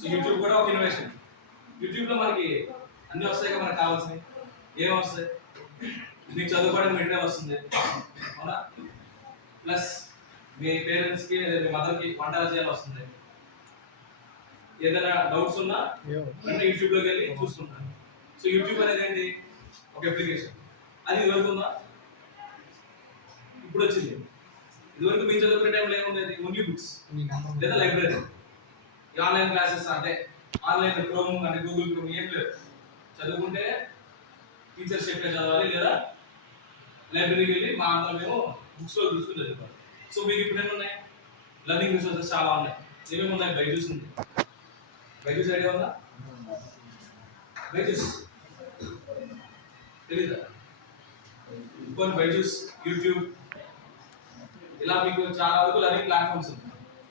So YouTube కూడా ఒక innovation. యూట్యూబ్లో మనకి అన్నీ వస్తాయి కదా, మనకు కావాల్సినవి ఏమి వస్తాయి? మీకు చదువుకోవడానికి మెటీరియల్ వస్తుంది అవునా, ప్లస్ మీ పేరెంట్స్కి లేదా మీ మదర్కి వంటలు చేయాలి వస్తుంది. ఏదైనా డౌట్స్ ఉన్నా అంటే యూట్యూబ్లోకి వెళ్ళి చూసుకుంటాను. సో యూట్యూబ్ అనేది ఏంటి? ఒక అప్లికేషన్. అది ఇదివరకుందా? ఇప్పుడు వచ్చింది. ఇదివరకు మీ చదువుకునే టైంలో ఏముండేది? ఓన్లీ బుక్స్ లేదా లైబ్రరీ. ఆన్లైన్ క్లాసెస్ అంటే ఆన్లైన్ క్రోమ్ అంటే గూగుల్ క్రోమ్ ఏం లేదు. చదువుకుంటే టీచర్స్ చెప్పే చదవాలి లేదా లైబ్రరీకి వెళ్ళి మా అంతా మేము బుక్స్లో చూసుకుని చదువుకోవాలి. సో మీకు ఇప్పుడు ఏమున్నాయి? లర్నింగ్ రిసోర్సెస్ చాలా ఉన్నాయి. ఏమేమి ఉన్నాయి? బైజూస్ ఉంది. బైజూస్ ఐడియా ఉందా? బైజూస్ తెలీదా? కొన్ని బైజూస్, యూట్యూబ్, ఇలా మీకు చాలా వరకు లర్నింగ్ ప్లాట్ఫామ్స్ ఉన్నాయి.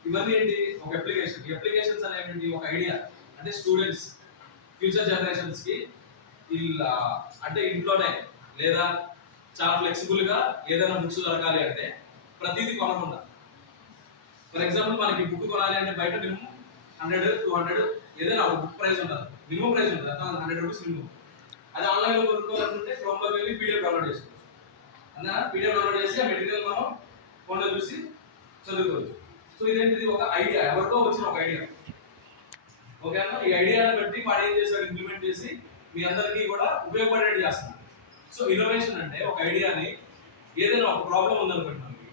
ఇవన్నీ ఏంటి? ఒక అప్లికేషన్. ఈ అప్లికేషన్స్ అనేవి ఒక ఐడియా. అంటే స్టూడెంట్స్ ఫ్యూచర్ జనరేషన్స్కి ఇలా అంటే ఇంట్లోనే లేదా చాలా ఫ్లెక్సిబుల్గా ఏదైనా బుక్స్ దొరకాలి అంటే ప్రతిదీ కొనకుండా. ఫర్ ఎగ్జాంపుల్ మనకి బుక్ కొనాలి అంటే బయట మినిమం 100, 200 ఏదైనా ఒక బుక్ ప్రైస్ ఉంటుంది, మినిమం ప్రైస్ ఉంటుంది, 100 రూపీస్ మినిమం. అది ఆన్లైన్లో కొనుక్కోవాలంటే క్రోమ్లోకి వెళ్ళి పీడిఎఫ్ డౌన్లోడ్ చేసుకోవచ్చు. అందునా పీడిఎఫ్ డౌన్లోడ్ చేసి ఆ మెటీరియల్ మనం ఫోన్లో చూసి చదువుకోవచ్చు. సో ఇదేంటిది? ఒక ఐడియా, ఎవరికో వచ్చిన ఒక ఐడియా. ఓకే అన్న, ఈ ఐడియాని బట్టి వాడు ఏం చేశాడు? ఇంప్లిమెంట్ చేసి మీ అందరికీ కూడా ఉపయోగపడేది చేస్తున్నాడు. సో ఇన్నోవేషన్ అంటే ఒక ఐడియాని, ఏదైనా ఒక ప్రాబ్లం ఉందనుకోండి మనకి,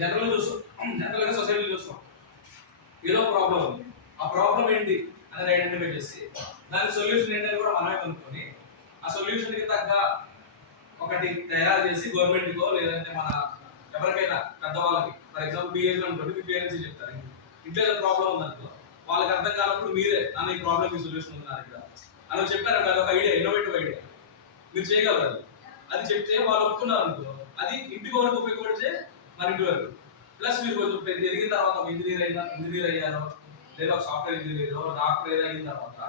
జనరల్గా సొసైటీలో చూస్తాం, ఏదో ప్రాబ్లం ఉంది, ఆ ప్రాబ్లం ఏంటి అనేది ఐడెంటిఫై చేసి దానికి సొల్యూషన్ ఏంటని కూడా మనమే కనుక్కొని ఆ సొల్యూషన్కి తగ్గ ఒకటి తయారు చేసి గవర్నమెంట్కో లేదంటే మన ఎవరికైనా పెద్దవాళ్ళకి, ఫర్ ఎగ్జాంపుల్ మీ ఏజ్లో అనుకోండి, మీ పేరెంట్స్ చెప్తారు ఇంట్లో ఏదైనా ప్రాబ్లం ఉందనుకో, వాళ్ళకి అర్థం కానప్పుడు మీరే నన్ను ఈ ప్రాబ్లమ్కి సొల్యూషన్ ఉంది నా దగ్గర అని చెప్పారు. అది ఒక ఐడియా, ఇన్నోవేటివ్ ఐడియా, మీరు చేయగలరు. అది చెప్తే వాళ్ళు ఒప్పుకున్నారు అనుకో, అది ఇంటికి వరకు ఉపయోగపడితే మన ఇంటి వరకు. ప్లస్ మీరు కొంచెం ఎదిగిన తర్వాత ఒక ఇంజనీర్ అయ్యారో లేదా ఒక సాఫ్ట్వేర్ ఇంజనీర్, డాక్టర్ అయిన తర్వాత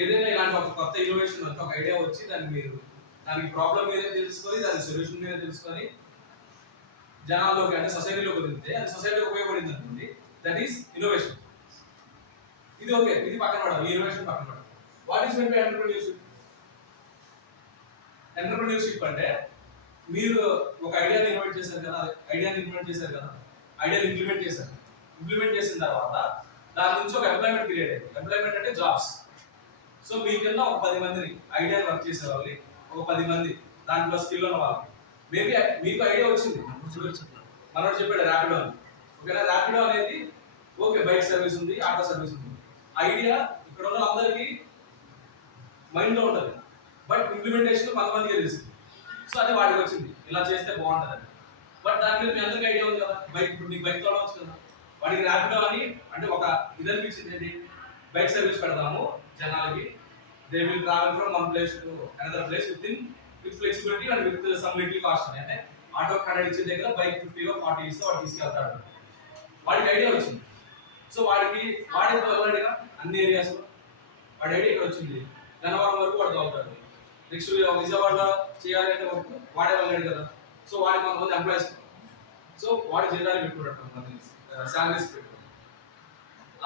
ఏదైనా ఇలాంటి ఒక కొత్త ఇన్నోవేషన్ అంటే ఒక ఐడియా వచ్చి దానికి ప్రాబ్లం మీరే తెలుసుకొని దాని సొల్యూషన్ మీరే తెలుసుకొని జనాల్లోకి అంటే సొసైటీలోకి వదిలితే అది సొసైటీకి ఉపయోగపడింది అనుకోండి, దట్ ఈస్ ఇన్నోవేషన్. ఇది ఓకే, ఇది పక్కన పడదు, ఈ ఇన్నోవేషన్ పక్కన పడదు. What is mean by entrepreneurship? Entrepreneurship అంటే మీరు ఒక ఐడియాని ఇన్వెంట్ చేశారు కదా, ఐడియాని ఇంప్లిమెంట్ చేశారు. ఇంప్లిమెంట్ చేసిన తర్వాత దాని నుంచి ఒక ఎంప్లాయ్మెంట్ క్రియేట్ అయ్యింది. ఎంప్లాయ్మెంట్ అంటే జాబ్స్. సో మీ కింద ఒక 10 మందిని ఐడియాని వర్క్ చేసే వాళ్ళని, ఒక 10 మంది దాంట్లో స్కిల్ ఉన్న వాళ్ళకి, మేబీ మీకు ఐడియా వచ్చింది, మనోడు చెప్పాడు ర్యాపిడో అని. ఓకేనా, ర్యాపిడో అనేది ఓకే, బైక్ సర్వీస్ ఉంది, ఆటో సర్వీస్ ఉంది. ఐడియా ఇక్కడ ఉన్న అందరికీ మైండ్లో ఉంటుంది, బట్ ఇంప్లిమెంటేషన్ కొంతమందికి తెలుసు. సో అది వాడికి వచ్చింది, ఇలా చేస్తే బాగుంటుంది. బట్ దాని మీద మీ అందరికీ ఐడియా ఉంది కదా, బైక్ ఇప్పుడు నీకు బైక్ తోడవచ్చు కదా, వాడికి ర్యాపిడో అని అంటే ఒక ఇది అనిపించింది ఏంటి, బైక్ సర్వీస్ పెడదాము జనాలకి, they will travel from one place to another place with flexibility and with some little cost అని. అంటే ఆటో 100 ఇచ్చే దగ్గర బైక్ 50 or 40 ఇస్తే వాడు తీసుకెళ్తాడు. వాడికి ఐడియా వచ్చింది. సో వాడికి వెళ్ళాడుగా అన్ని ఏరియాస్లో, వాడి ఐడియా ఇక్కడ వచ్చింది, గన్నవరం వరకు వాడు తోలుతాడు. నెక్స్ట్ విజయవాడలో చేయాలి అంటే వాడే వెళ్ళాడు కదా. సో వాడికి కొంతమంది ఎంప్లాయీస్, సో వాడి జిల్లాని పెట్టుకుంటాడు, కొంతమంది శాలరీస్ పెట్టుకుంటాడు.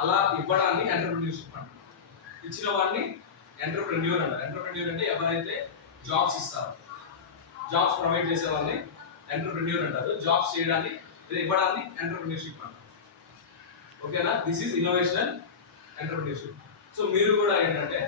అలా ఇవ్వడాన్ని ఎంటర్‌ప్రెన్యూర్‌షిప్ అంటారు. ఇచ్చిన వాడిని ఎంటర్‌ప్రెన్యూర్ అంటారు. ఎంటర్‌ప్రెన్యూర్ అంటే ఎవరైతే జాబ్స్ ఇస్తారో, జాబ్స్ ప్రొవైడ్ చేసే వాళ్ళని ఎంటర్‌ప్రెన్యూర్ అంటారు. జాబ్స్ చేయడాన్ని ఇవ్వడాన్ని ఎంటర్‌ప్రెన్యూర్‌షిప్ అంటారు. ఓకేనా, this is innovation and entrepreneurship. So మీరు కూడా ఏంటంటే